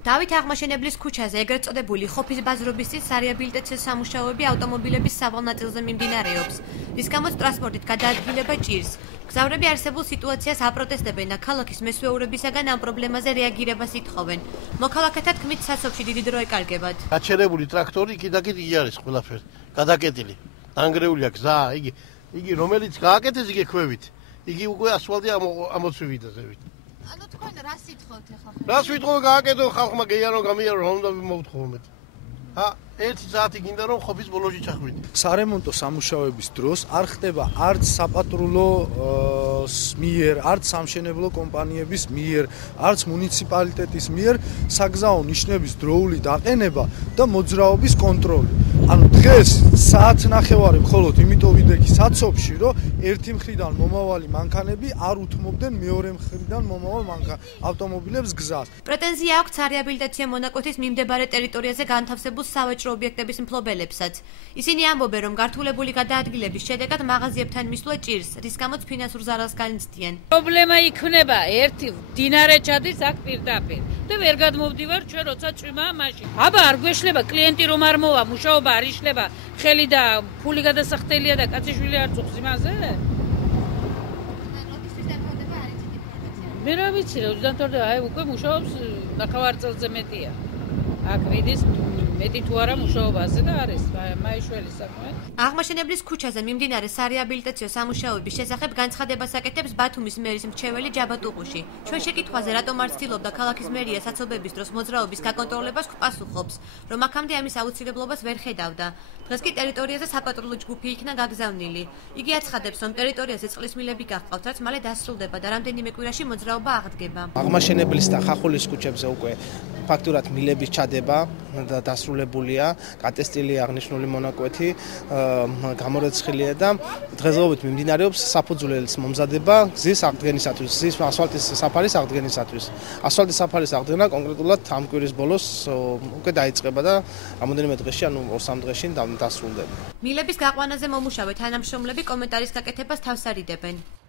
დავით აღმაშენებლის ქუჩაზე ეგრეთ წოდებული ხოფის ბაზრობის წინ სარეაბილიტაციო სამუშაოები ავტომობილების სავალ ნაწილზე მიმდინარეობს, რის გამოც ტრანსპორტით გადაადგილება ჭირს. მგზავრები არსებულ სიტუაციას აპროტესტებენ და ქალაქის მესვეურებისაგან ამ პრობლემაზე რეაგირებას ითხოვენ. მოქალაქეთა თქმით, სასოფში დიდი დრო ეკარგებათ. გაჩერებული ტრაქტორი კიდაკით იგი არის ყველაფერი, გადაკეტილი. დანგრეულია გზა, იგი რომელიც გააკეთეს იგი ქვევით. იგი უკვე ასფალტი ამოცვივიდა ზევით. ანუ თქვენ რას ითხოვთ ახლა? რას ვიტყო გააკეთო ხალხმა გეიარო გამიარო რა უნდა მოვთხოვოთ. ერთი საათი გინდა რომ ხოფის ბოლოში ჩახვიდე. სარემონტო სამუშაოების დროს არ ხდება არც საპატრულო მიერ, არც სამშენებლო კომპანიების მიერ, არც მუნიციპალიტეტის მიერ საგზაო ნიშნების დროული დაყენება და მოძრაობის კონტროლი. ანუ დღეს საათნახევარი მხოლოდ იმიტომ ვიდექი საცობში, რომ ერთი მხრიდან მომავალი მანქანები არ უთმობდნენ მეორე მხრიდან მომავალ ავტომობილებს გზას. პრეტენზია აქვს სარეაბილიტაციო მონაკვეთის მიმდებარე ტერიტორიაზე განთავსებულ სავაჭრო ობიექტების მფლობელებსაც. ისინი ამბობენ, რომ გართულებული გადაადგილების შედეგად მაღაზიებთან მისვლა ჭირს, რის გამოც ფინანსურ ზარალს განიცდიან. პრობლემა იქნება ერთი მდინარე ჩადის აქ პირდაპირ და ვერ გადმოვდივარ ჩვენ როცა წვიმაა მაშინ. აბა არ გვეშლება კლიენტი რომ არ მოვა, მუშაობა არ იშლება, ხელი და ფული გადასახდელია და კაციშვილი არ წუხს იმაზე? მე რა ვიცი, როდიდან თორე აი უკვე მუშაობს ნახევარ წელზე მეტია. აქ ვიდის მეტი თუ არა მუშაობაზე და არის მაიშველის საქმე. აღმაშენებლის ქუჩაზე მიმდინარე სარეაბილიტაციო სამუშაოების შესახებ განცხადებას აკეთებს ბათუმის მერის მრჩეველი ჯაბა ტუყუში. ჩვენ შეკითხვაზე რატომ არ ცდილობდა ქალაქის მერია საცობების დროს მოძრაობის გაკონტროლებას პასუხობს, რომ აქამდე ამის აუცილებლობას ვერ ხედავდა. დღეს კი ტერიტორიაზე საპატრულო ჯგუფი იქნა გაგზავნილი. იგი აცხადებს, რომ ტერიტორიაზე წყლის მილები გახყავთ, რაც მალე დასრულდება და რამდენიმე კვირაში მოძრაობა აღდგება. აღმაშენებლის და ხახულის ქუჩებზე უკვე ფაქტურად მილების ჩადება და დასრულებულია, კატესტილი აღნიშნული მონაკვეთი გამორეცხილია და დღესდღეობით მიმდინარეობს საფუძვლის მომზადება გზის აღდგენისათვის, გზის ასფალტის საფარის აღდგენისათვის. ასფალტის საფარის აღდგენა კონკრეტულად ამ კვირის ბოლოს უკვე დაიწყება და რამოდენიმე დღეში, ანუ 2-3 დღეში დასრულდება. მილების გაყვანაზე მომუშავე თანამშრომლები კომენტარის გაკეთებას თავს არიდებენ.